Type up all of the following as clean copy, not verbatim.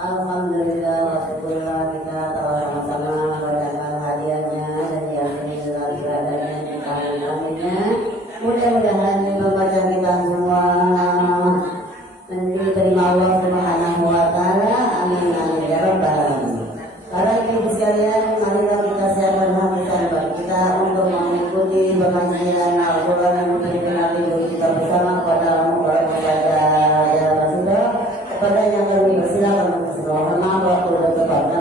Alhamdulillah wa syukurlah kita telah sama-sama membacakan hadiahnya dan diakhiri dengan ibadahnya di tahun kaminya. Mudah-mudahan membaca kita semua diterima Allah Subhanahu wa taala. Amin amin ya rabbal alamin. Para ibu sekalian, marilah kita siapkan hati dan kita untuk mengikuti pengajian Al-Quran yang dipimpin Nabi kita bersama kepada orang kepada ya Rasulullah. Kepada yang kami persilakan untuk semua maaf waktu dan tempatnya.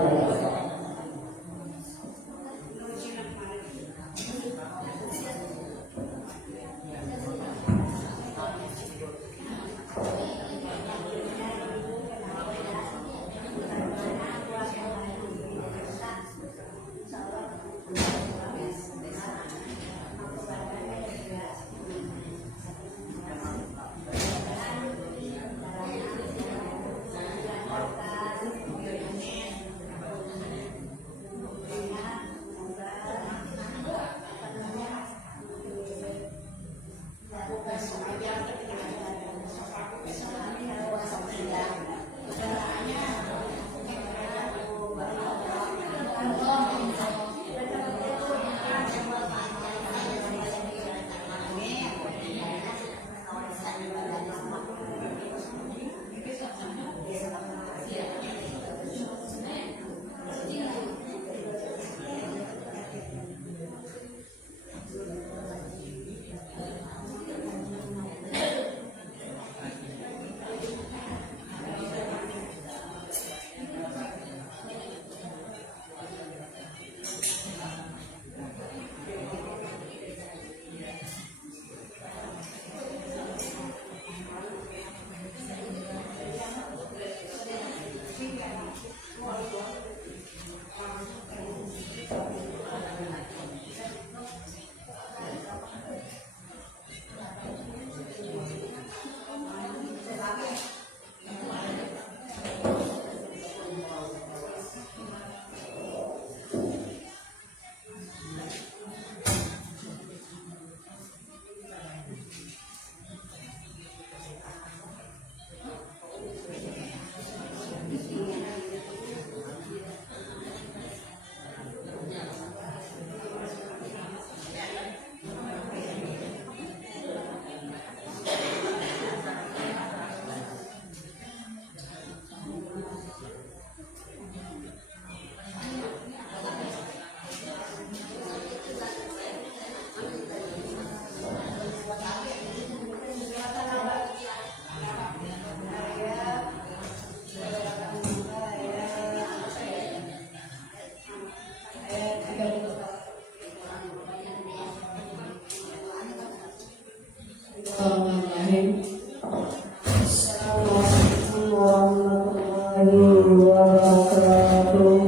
Assalamualaikum warahmatullahi wabarakatuh.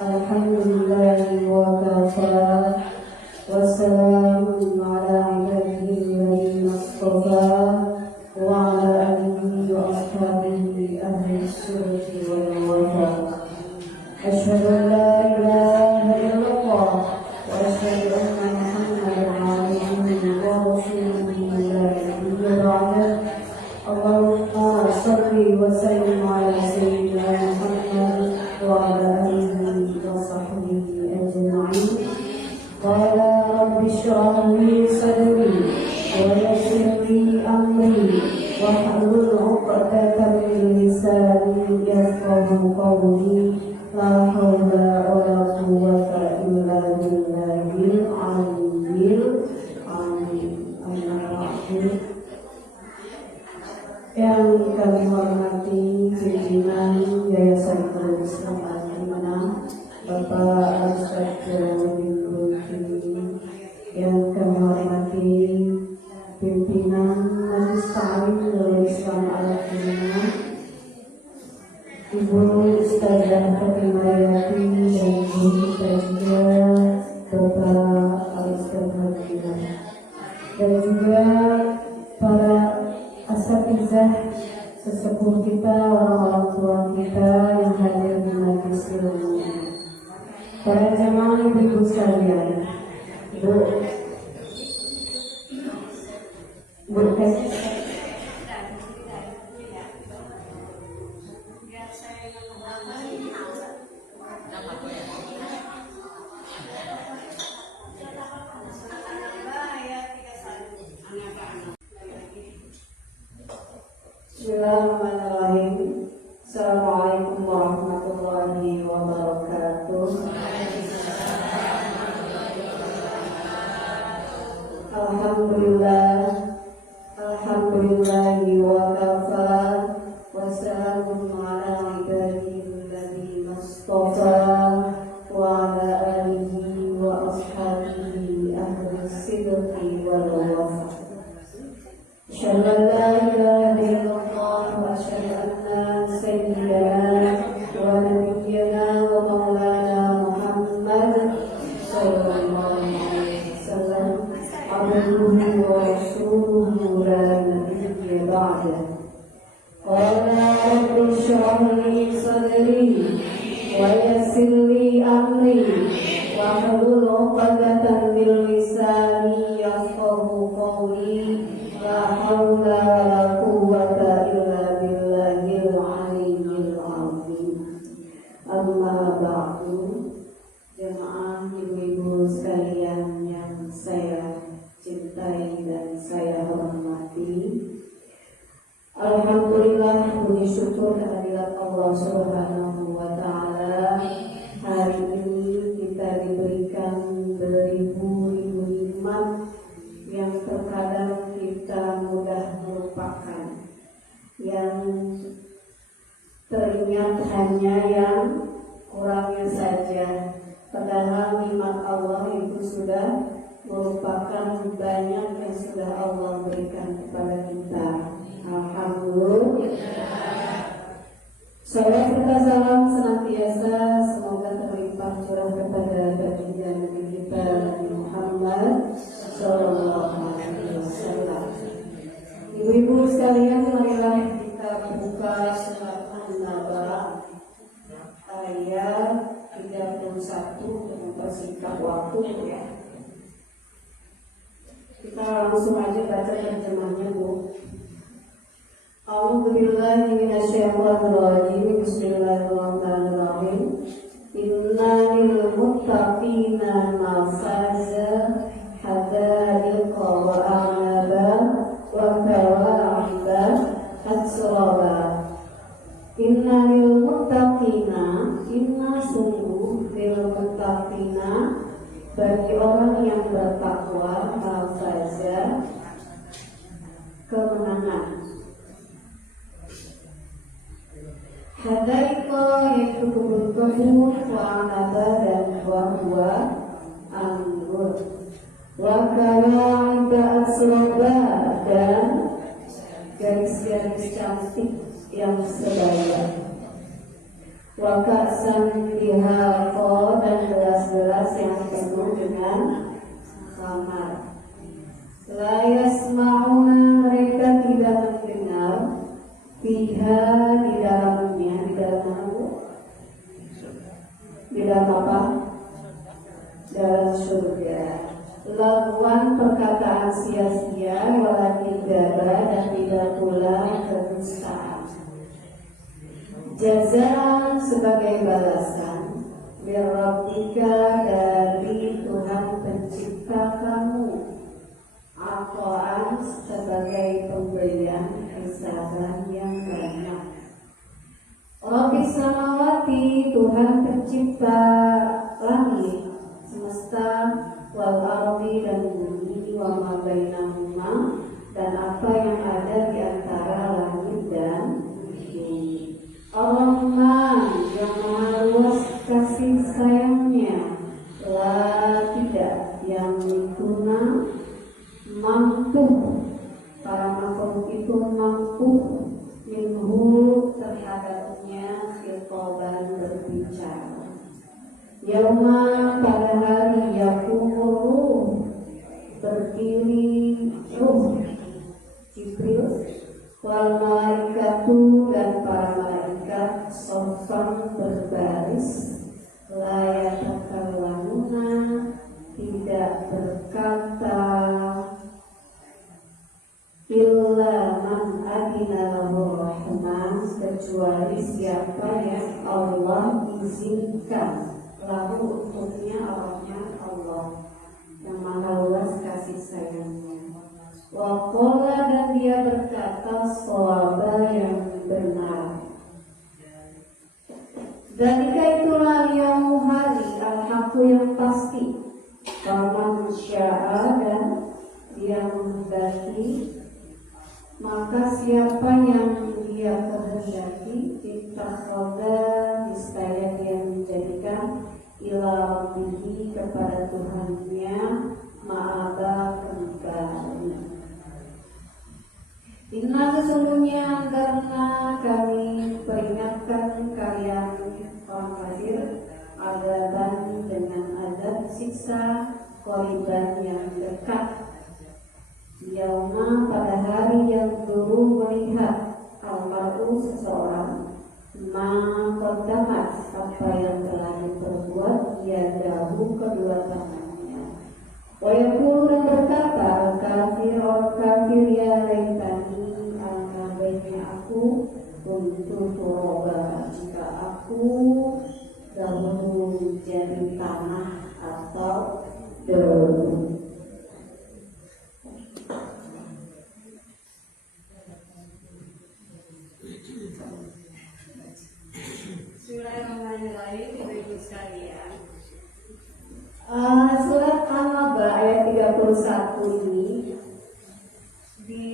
Alhamdulillah wa kafa wa salamun ala ibadihi alladhina istafa wa ala alihi wa ashabihi ahli surati wal wafa. Asyhadu an la ilaha illallah wa asyhadu anna Muhammadan abduhu wa rasuluhu la ilaha illallah. Allahumma shalli wa sallim ala sayyidina Muhammad wa ala alihi wa sahbihi ajma'in. Qala rabbi shrah li sadri wa yassir li amri wahlul 'uqdatam min lisani yafqahu qawli. La haula wala quwwata illa billahil aliyyil azim. Yang kami hormati pimpinan Yayasan Nurul Islam Al-Imanah, Bapak Ustaz Jaludin Lutfi. Yang kami hormati pimpinan Majelis Ta'lim Nurul Islam Al-Imanah, Ibu Ustazah Fatimah-Yati dan Ibu Ustazah Bapak Al-Ustaz Al-Imanah, dan juga para asatizah sesepuh kita, orang-orang tua kita yang hadir di majelis ilmu ini, para jamaah ibu sekalian. Bukan. Bismillahirrahmanirrahim. Assalamualaikum warahmatullahi wabarakatuh. Alhamdulillah, alhamdulillahi wa kafa, wa salamun ala ibadihi alladhina istafa, wa ala alihi wa ashabihi ahli sidqi wal wafa. Asyhadu an la ilaha illallah wa asyhadu anna sayyidana wa nabiyyana wa maulana Muhammad sallallahu alaihi wasallam abduhu wa rasuluhu la nabiyya ba'dah. Qala rabbi shrah li sadri wa yassir li amri wahlul 'uqdatam min lisani yafqahu qawli. La haula wa la quwwata illa billahil aliyyil azim. Amma ba'du. Jemaah ibu-ibu sekalian yang saya cintai dan saya hormati, alhamdulillah, puji syukur kehadirat Allah Subhanahu wa taala. Hari ini kita diberikan beribu-ribu nikmat yang terkadang kita mudah melupakan, yang teringat hanya yang kurangnya saja, padahal nikmat Allah itu sudah merupakan banyak yang sudah Allah berikan kepada kita. Alhamdulillah. Salawat serta salam senantiasa semoga terlimpah curah kepada baginda Nabi kita Nabi Muhammad sallallahu alaihi wasallam. Ibu-ibu sekalian, marilah kita buka surat An-Naba ayat 31 untuk mempersingkat waktu ya. Kita langsung aja baca terjemahnya, Bu. A'udzubillahi minasyaitonir rajim. Bismillahirrahmanirrahim. Innal muttaqina mafaza hadaiqa wa a'naba wa kawa'iba atsraba. Innal muttaqina, inna sungguh lil muttaqina, bagi orang yang bertakwa, mafaza, kemenangan. Hadaiqa yaitu kebun-kebun, wa'anaba dan buah-buah anggur, wa kawa'iba atsraba dan garis-garis cantik yang sebaya, wa ka'san dihaqa dan gelas-gelas yang penuh dengan khamar. La yasma'una, mereka tidak mendengar, fiha di dalamnya, di dalam mana? Di dalam apa? Dalam surga. Laguan perkataan sia-sia, walakin daba dan tidak pula kedustaan. Jazaan sebagai balasan, birrabbika dari Tuhan pencipta kamu, aqo'an sebagai pemberian hisaban yang banyak. Rabbis samawati, Tuhan pencipta langit semesta, wal ardi dan bumi, wa ma bainahuma dan apa yang ada di antara langit dan bumi. Ar-Rahman, yang maha luas kasih sayangnya, la tidak, yang mituna mampu, para makhluk itu mampu, minhu terhadapnya, khitoban berbicara. Yauma pada hari yakumur, berdiri ruh Jibril, wal malaikatu dan para malaikat, sofan berbaris, layak takallamuna tidak berkata, kecuali siapa yang Allah izinkan, lalu untuknya Allahnya Allah yang maha luas kasih sayangnya. Waqala, dan dia berkata shawaba, yang benar. Zalika, itulah yaum hari al-haqqu, yang pasti. Faman syaa, dan dia menghendaki, maka siapa yang dia kehendaki, ittakhadha, niscaya dia menjadikan ila rabbihi, kepada Tuhannya, ma'aba, kembali. Inna, sesungguhnya, karena kami peringatkan kalian orang kafir, adaban, dengan azab siksa qariban, yang dekat. Yauma, pada hari yang dulu melihat al-mar'u, seseorang, ma qaddamat, apa yang telah diperbuat yadahu, kedua tangannya. Wa yaqulu, dan berkata al-kafir, orang kafir, ya laitani, alangkah baiknya aku untuk turoba, jika aku dahulu jadi tanah atau debu. Bismillahirrahmanirrahim, Ibu sekalian. Surat An-Naba ayat 31 ini di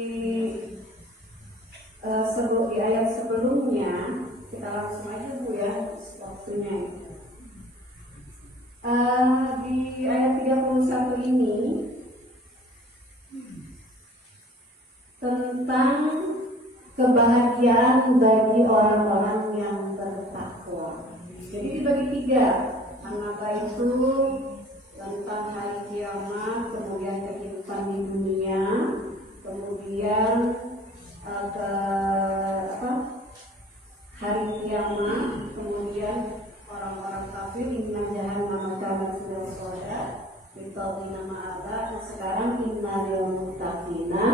ayat sebelumnya, kita langsung aja Bu ya waktunya. Di ayat 31 ini tentang kebahagiaan bagi orang-orang yang bertakwa. Jadi dibagi tiga. An-Naba itu tentang hari kiamat, kemudian kehidupan di dunia, kemudian hari kiamat, kemudian orang-orang kafir, inna jahannama kanat mirsada, littaqina ma'aba. Sekarang inna lil muttaqina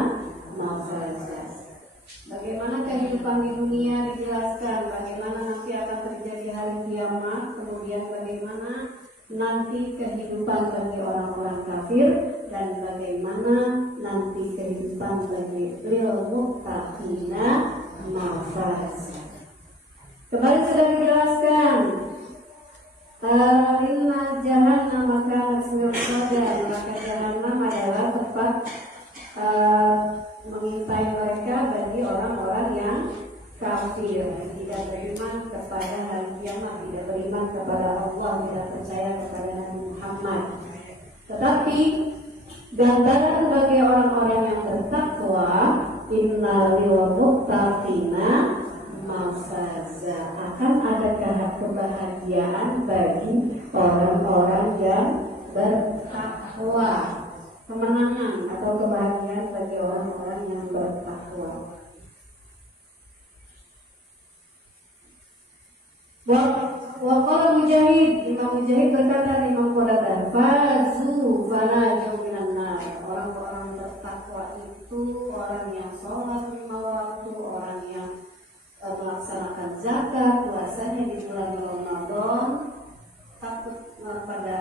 mafaza. Bagaimana kehidupan di dunia dijelaskan, bagaimana nanti akan terjadi hari kiamat, kemudian bagaimana nanti kehidupan bagi orang-orang kafir, dan bagaimana nanti kehidupan bagi lil muttaqina mafaza. Kembali sudah dijelaskan, inna jahannama kanat mirsada, maka jahannam adalah tempat mengintai mereka bagi orang-orang yang kafir, tidak beriman kepada hari kiamat, tidak beriman kepada Allah, tidak percaya kepada Nabi Muhammad. Tetapi gambaran bagi orang-orang yang bertakwa, innal lil muttaqina mafaza, akan ada kebahagiaan bagi orang-orang yang bertakwa, kemenangan atau kebahagiaan bagi orang-orang yang bertakwa. Waqala Mujahid, Imam Mujahid berkata, Imam Qudatan, fazu fala minan nar. Orang-orang bertakwa itu orang yang sholat lima waktu, orang yang melaksanakan zakat, puasanya di bulan Ramadan, takut pada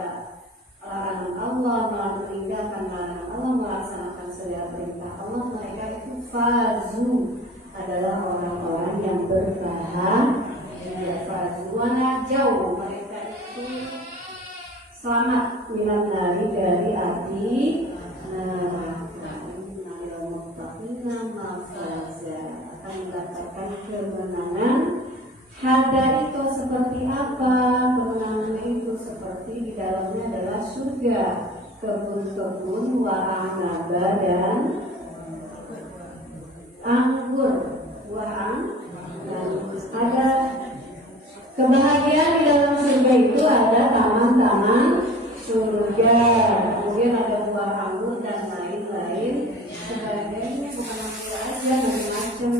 larangan Allah, meninggalkan larangan Allah, melaksanakan segala perintah Allah, mereka itu fazu, adalah orang-orang yang berbahagia. Fazuana jauh, mereka itu selamat minan nari, dari api neraka. Innal muttaqina mafaza, akan mendapatkan kemenangan. Hada itu seperti apa? Kemenangan itu seperti di dalamnya adalah surga, kebun-kebun, wa'anaba, dan anggur, buah anggur. Ada kebahagiaan di dalam surga itu, ada taman-taman surga, kemudian ada buah anggur dan lain-lain sebagainya. Bukan anggur aja, macam-macam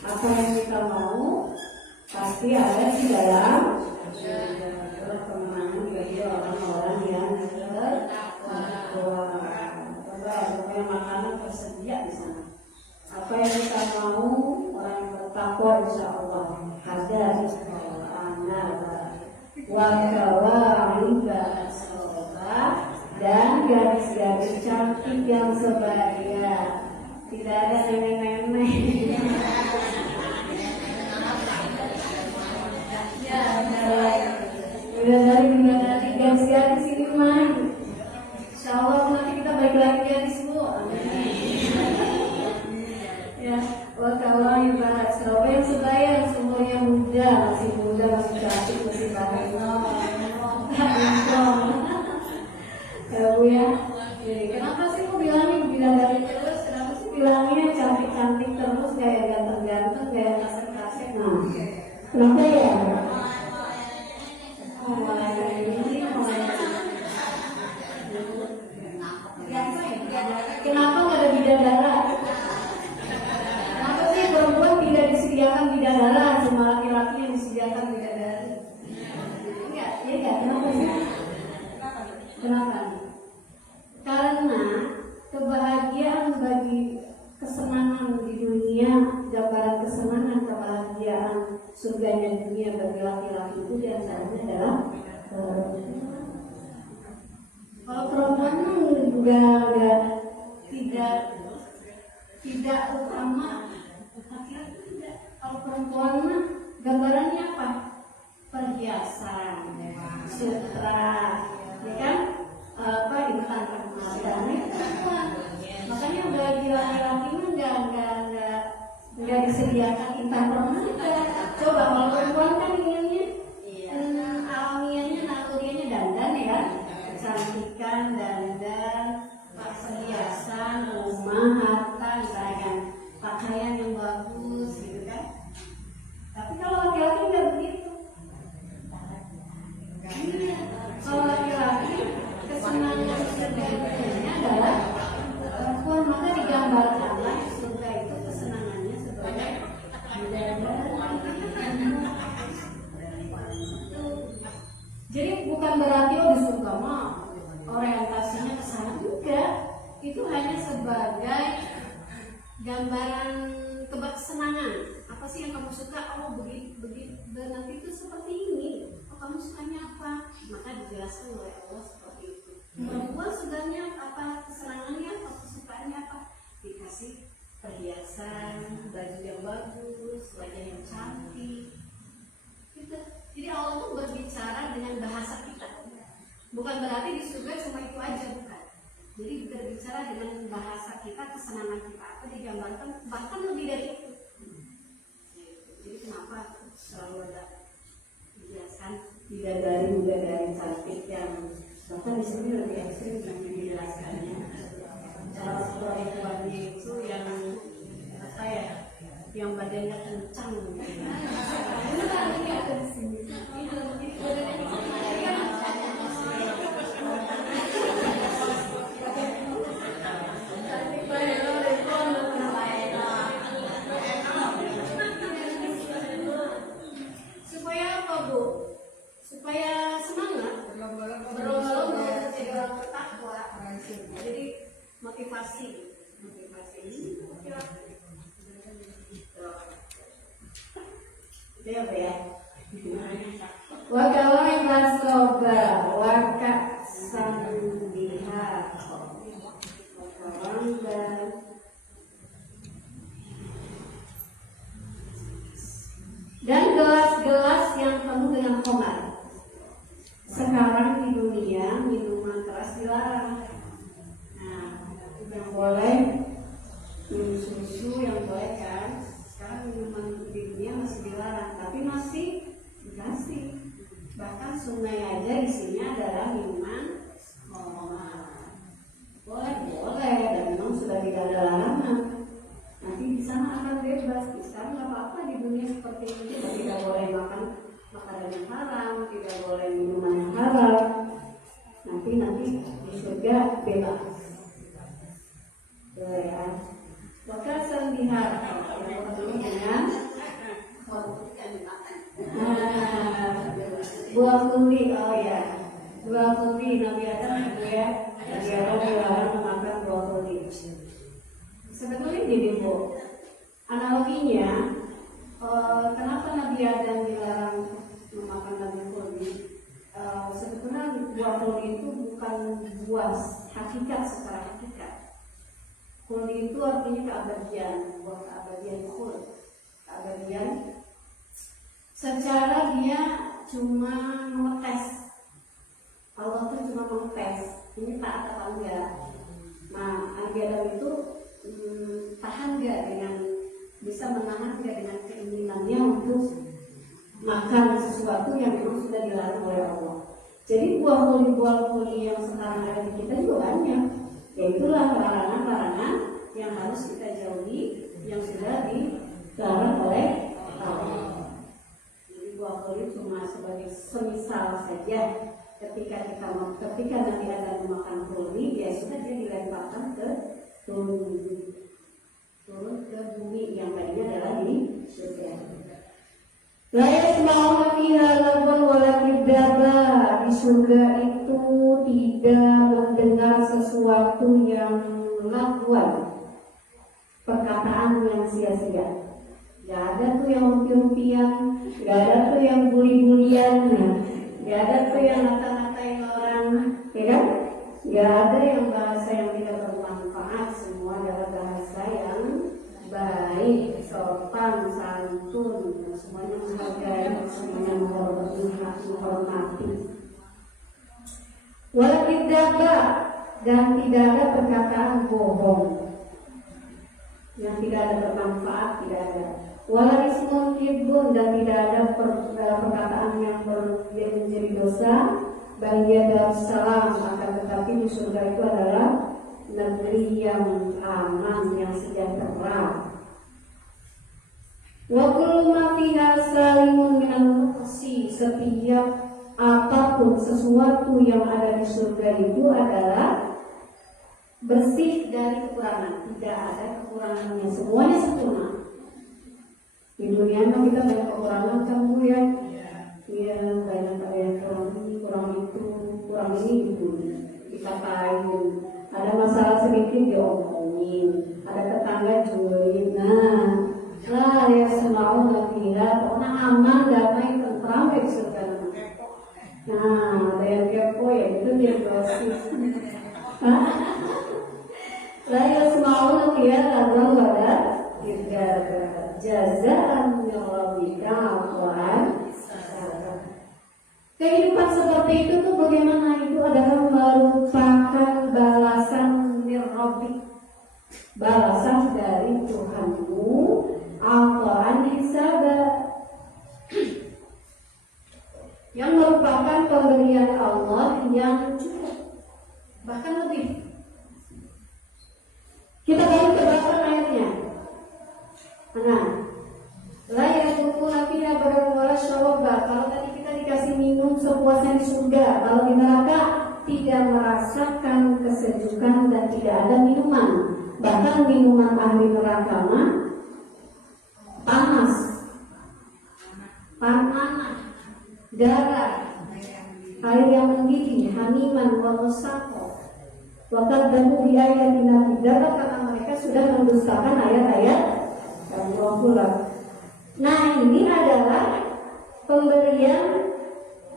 apa yang kita mau pasti ada di dalam surga. Kemenangan bagi orang-orang yang bertakwa. Pokoknya makanan tersedia di sana. Apa yang kita mau, orang yang bertakwa insya Allah cantik terus, gaya ganteng-ganteng, gaya kasar-kasar. Nah, kenapa ya? Kenapa nggak ada bidadara? Kenapa sih perempuan tidak disediakan bidadara, cuma laki-laki yang disediakan bidadari? Enggak, ya enggak. Kenapa sih? Kenapa? Karena kebahagiaan bagi kesenangan di dunia, gambaran kesenangan kebahagiaan surganya dunia bagi laki-laki itu biasanya adalah kalau perempuan tidak utama, laki-laki tidak. Kalau perempuan mah gambarannya apa? Perhiasan, sutra, ya kan? Apa intan emas dan perempuan. Makanya bagi laki-laki mah nggak disediakan intan permata. Coba kalau perempuan kan inginnya alamiahnya, nalurianya dandan ya kan? Kecantikan, dandan, perhiasan, rumah, harta, misalkan pakaian yang bagus gitu kan. Tapi kalau laki-laki nggak begitu. Kalau laki-laki kesenangan surganya adalah perempuan, maka digambarkanlah surga itu kesenangannya sebagai jadi bukan berarti di surga mah orientasinya ke sana, enggak. Itu hanya sebagai gambaran kesenangan. Apa sih yang kamu suka? Oh begitu nanti itu seperti ini. Oh kamu sukanya apa? Maka dijelaskan oleh Allah seperti itu. Perempuan sukanya apa? Kesenangannya apa? Kesukaannya apa? Dikasih perhiasan, baju yang bagus, wajah yang cantik. Gitu. Jadi Allah tuh berbicara dengan bahasa kita. Bukan berarti di surga cuma itu aja, bukan. Jadi berbicara dengan bahasa kita, kesenangan kita apa digambarkan, bahkan lebih dari itu. Jadi kenapa selalu ada dijelaskan bidadari cantik yang bahkan di sini lebih ekstrim yang dijelaskannya. Cara perempuan itu yang apa ya, yang badannya kencang. Ini ada di sini. Supaya apa, Bu? Supaya semangat, berlomba-lomba jadi orang bertakwa. Jadi motivasi. Itu ya. Wakalai basoba waka sandiha wakalanda dan gelas-gelas yang penuh dengan khamar. Sekarang di dunia minuman keras dilarang. Nah, yang boleh minum susu yang boleh kan. Sekarang minuman di dunia masih dilarang, tapi masih dikasih. Bahkan sungai aja di sini adalah minuman khamar. Boleh, dan memang sudah tidak ada larangan. Nanti di sana akan bebas. Sekarang nggak apa-apa di dunia seperti ini. Tidak boleh makan makanan yang haram, tidak boleh minuman yang haram. Nanti di surga bebas. Ya. Maka sendihar yang bertemu dengan buah kulit. Oh ya, buah kulit Nabi Adam ya. Nabi Adam dilarang memakan buah kulit. Sebetulnya gini Bu, analoginya kenapa Nabi Adam dilarang memakan buah kulit? Sebetulnya buah kulit itu bukan buah hakikat secara hakikat. Kulit itu artinya keabadian, buah keabadian kulit, keabadian. Secara dia cuma mengetes, Allah tuh cuma mengetes, ini taat apa enggak. Nah, Nabi Adam itu tahan enggak dengan, bisa menahan enggak dengan keinginannya untuk makan sesuatu yang memang sudah dilarang oleh Allah. Jadi buah kulit yang sekarang ada di kita juga banyak. Yaitulah larangan-larangan yang harus kita jauhi, yang dilarang oleh Allah. Jadi dua kulit cuma sebagai semisal saja. Ketika nanti ada memakan kulit, ya sudah dia dilemparkan ke turun ke bumi yang tadinya adalah di surga. La yasma'una fiha lagwan wala kidzaba. Di surga itu tidak mendengar sesuatu yang lagwan, perkataan yang sia-sia. Gak ada tuh yang rumpi-rumpian, gak ada tuh yang buli-bulian, gak ada tuh yang ngata-ngatain orang, ya kan? Gak ada yang bahasa yang tidak bermanfaat. Semua adalah bahasa yang baik, sopan, santun, semuanya menghargai, semuanya menghormati. Walakidaba, dan tidak ada perkataan bohong yang tidak ada bermanfaat, tidak ada. Walaismun kibun, dan tidak ada perkataan yang menjadi dosa. Bahagia Darussalam, akan tetapi di surga itu adalah negeri yang aman, yang sejahtera. Wa kullu ma fiha salimun minal nuqsi. Setiap apapun, sesuatu yang ada di surga itu adalah bersih dari kekurangan, tidak ada kekurangannya, semuanya sempurna. Di dunia mah kita banyak kekurangan kan Bu ya. Iya, banyak yang kurang ini, kurang itu, kurang ini gitu. Dikatain, ada masalah sedikit diomongin, ada tetangga julid. Nah, ya semau nafilah, pokoknya aman, damai, tentram di surga. Nah, ada yang kepo ya, itu dia gosip. La yasma'una fiha lagwan wala kidzaba jazaa'an min rabbika 'ata'an. Kehidupan seperti itu tuh bagaimana? Itu adalah merupakan balasan min rabbik, balasan dari Tuhanmu, 'ata'an hisaba, yang merupakan pemberian Allah yang cukup, bahkan lebih. Kita balik ke belakang ayatnya. Nah, la yadkhuluna fiha barran wala syaraba. Kalau tadi kita dikasih minum sepuasnya di surga, kalau di neraka tidak merasakan kesejukan dan tidak ada minuman. Bahkan minuman ahli neraka mah panas, darah, air yang mendidih, hamiman, wasaqo. Waktu dahulu di ayat ini dapat, karena mereka sudah mendustakan ayat-ayat Al-Quran. Nah, ini adalah pemberian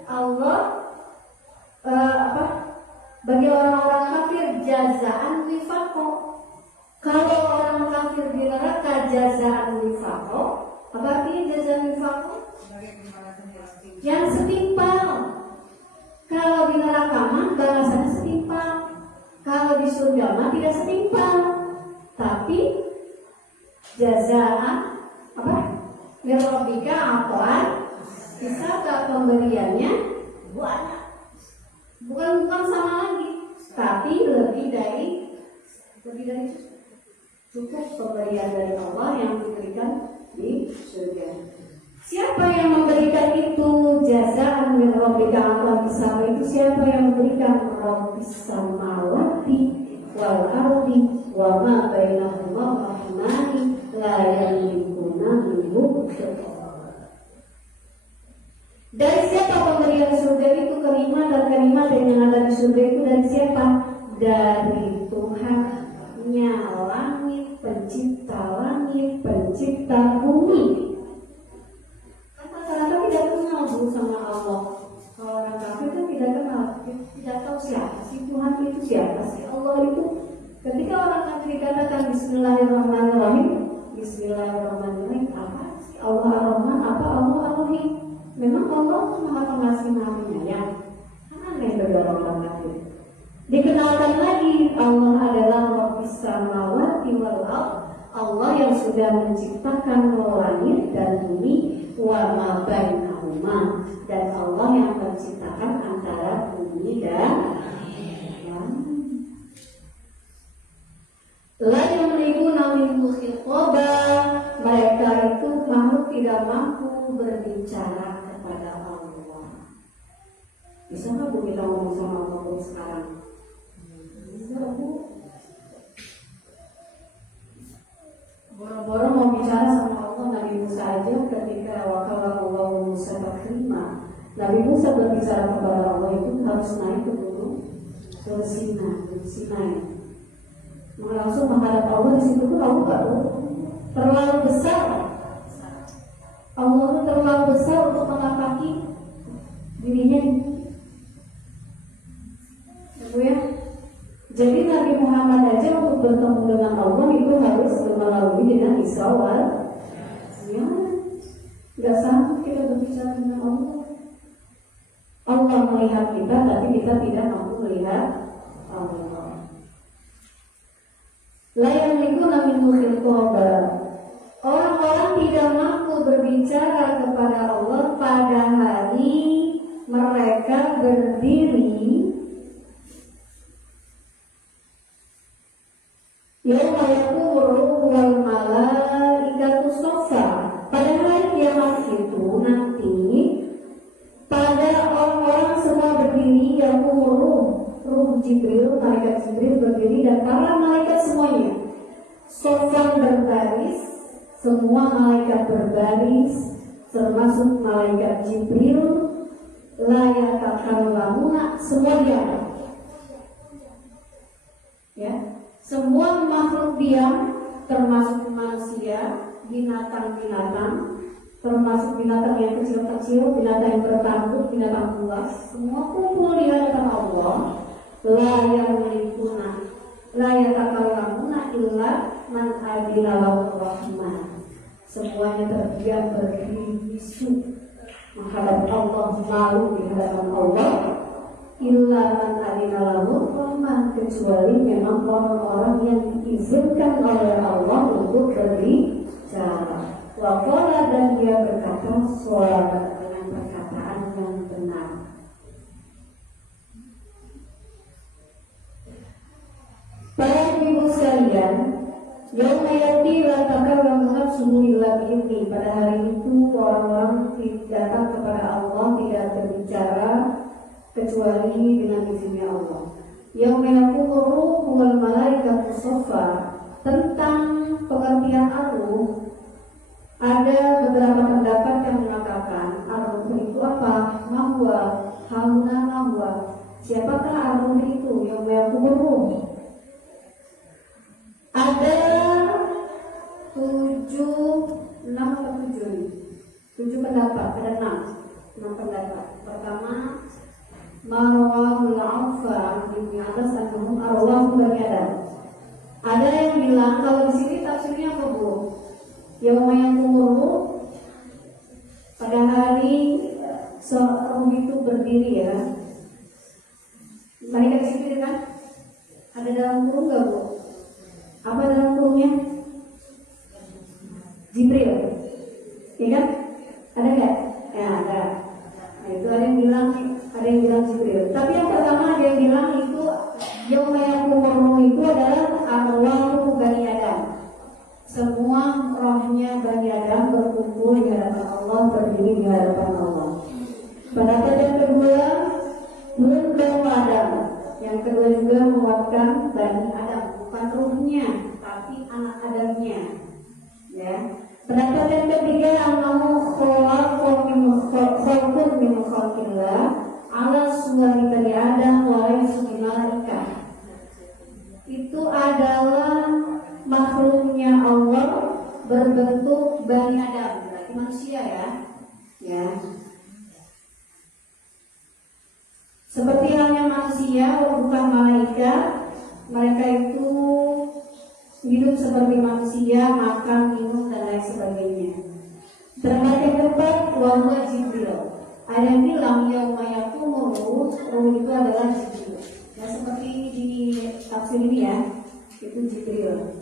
Allah bagi orang-orang kafir, jazaan wifaqo. Kalau orang kafir di neraka jazaan wifaqo, apa artinya jazaan wifaqo? Yang setimpal. Kalau di neraka mah balasannya setimpal. Kalau di surga mah tidak setimpal, tapi jazaan min rabbika 'ata'an hisaba, pemberiannya bukan sama lagi, tapi lebih dari cukup pemberian dari Allah yang diberikan di surga. Siapa yang memberikan itu? Jazaan min rabbika 'ata'an hisaba, itu siapa yang memberikan? Rabbis samawati wal ardi wa ma bainahuma rahmani la yamlikuna minhu syai'an. Dari siapa pemberian surga itu? Kalimat dan kalimat yang ada di surga itu dari siapa? Dari Tuhannya langit, pencipta bumi. Kan masyarakat tidak kenal Bu sama Allah. Kalau orang kafir kan tidak kenal, tidak tahu siapa sih Tuhan itu, siapa sih Allah itu. Ketika orang kafir dikatakan Bismillahirrahmanirrahim, Bismillahirrahmanirrahim, apa sih Allah Ar-Rahman, apa Allah Ar-Rahim? Memang Allah Maha Pengasih Maha Penyayang. Kan aneh bagi orang kafir. Dikenalkan lagi Allah adalah Rabbis samawati wal ardh, Allah yang sudah menciptakan langit dan bumi, wa ma bainahuma, dan Allah yang menciptakan antara bumi dan langit. La yamlikuna minhu khitaba, mereka tidak mampu berbicara kepada Allah. Bisa nggak Bu kita ngomong sama Allah Bu sekarang? Bisa Bu. Boro-boro mau bicara sama Allah, Nabi Musa aja ketika Allah Musa terima. Nabi Musa berbicara kepada Allah itu harus naik ke gunung Sinai. Langsung menghadap Allah. Di situ tuh tahu nggak tuh terlalu besar. Allah itu terlalu besar untuk menapaki dirinya. Ya. Jadi Nabi Muhammad aja untuk bertemu dengan Allah itu harus melalui dengan Isra wal Mi'raj. Nggak sanggup kita berbicara dengan Allah. Allah melihat kita, tapi kita tidak mampu melihat Allah. La yamlikuna minhu khitaba. Orang-orang tidak mampu berbicara kepada Allah pada hari mereka berdiri. Yauma yaqulu wal malaikatu shaffa. Pada hari kiamat itu nanti pada orang-orang semua berdiri, ruh Jibril, malaikat Jibril berdiri dan para malaikat semuanya shafan berbaris, semua malaikat berbaris termasuk malaikat Jibril. La yatakallamuna, semua diam. Ya. Semua makhluk diam, termasuk manusia, binatang-binatang, termasuk binatang yang kecil-kecil, binatang yang bertanduk, binatang buas, semua kumpul di hadapan Allah. La yatakallamuna illa man adina lahu rahman. Semuanya terdiam berdiri bisu menghadap Allah, malu di hadapan Allah. Illa man adina lahu rahman, kecuali memang orang-orang yang diizinkan oleh Allah untuk berbicara. Waqala, dan dia berkata suara dengan perkataan yang benar. Para ibu sekalian, yauma yati la takallamu nafsun illa bi'izni. Pada hari itu orang-orang datang kepada Allah tidak berbicara kecuali dengan izinnya Allah. Yauma yaqulu ruhu wal malaikatu shaffa. Tentang pengertian ar-ruh, ada beberapa pendapat yang mengatakan ar-ruh itu apa? Mahwa, hauna mahwa. Siapakah ar-ruh itu? Yauma yaqulu ruh. Ada 7 pendapat, ada 6 pendapat. Pertama, Marwahul Aufa bin atas anhum arwah bani Adam. Ada yang bilang kalau di sini tafsirnya apa Bu? Yauma yaqulu, pada hari seorang itu berdiri ya. Malaikat Jibril kan? Ada dalam kurung nggak Bu? Apa dalam kurungnya? Jibril, ya kan? Ada nggak? Ya ada. Nah, itu ada yang bilang Jibril. Tapi yang pertama ada yang bilang itu yauma yaqulu itu adalah arwahu bani Adam. Semua rohnya Bani Adam berkumpul di hadapan Allah, berdiri di hadapan Allah. Pendapat yang kedua, belum Bani Adam. Yang kedua juga menguatkan Bani Adam, bukan ruhnya, tapi anak Adamnya. Ya. Pendapat yang ketiga, annahu khalqun min khalqillah ala surati Bani Adam wa laysa malaikah. Itu adalah makhluknya Allah berbentuk Bani Adam, berarti manusia ya. Seperti halnya manusia, bukan malaikat. Mereka itu hidup seperti manusia, makan, minum, dan lain sebagainya. Pendapat yang keempat, wahwa Jibril. Ada yang bilang yauma yaqulu ruh itu adalah Jibril. Ya seperti di tafsir ini ya, itu Jibril.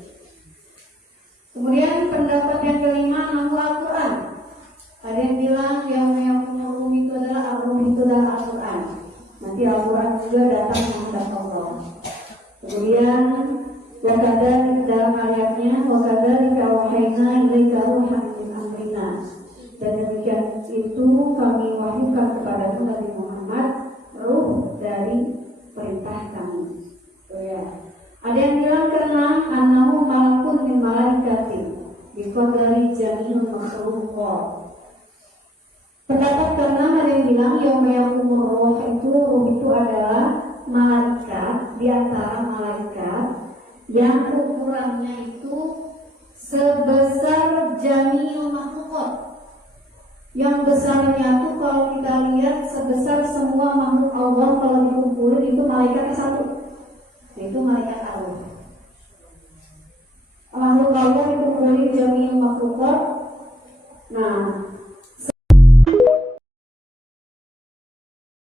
Kemudian pendapat yang kelima, nahu Al-Quran. Ada yang bilang yauma yaqulu itu adalah Al-Quran. Nanti Al-Quran juga datang menghadap Allah. Kemudian wakadar dalam ayatnya wakadar kawahina ilaika ruhan min amrina. wahyukan kepada Nabi Muhammad ruh dari perintah kami. Oh ya. Ada yang bilang karena annahu malakun min malaikati biqadari jami'il makhluqat. Pendapat karena ada yang bilang yauma yakumur ruh itu adalah malaikat di antara malaikat yang ukurannya itu sebesar jami'il makhluqat. Yang besarnya tuh kalau kita lihat sebesar semua makhluk Allah kalau dikumpulin itu malaikatnya satu, yaitu malaikat Allah. Makhluk Allah dikumpulin jami'il makhluqat. Nah,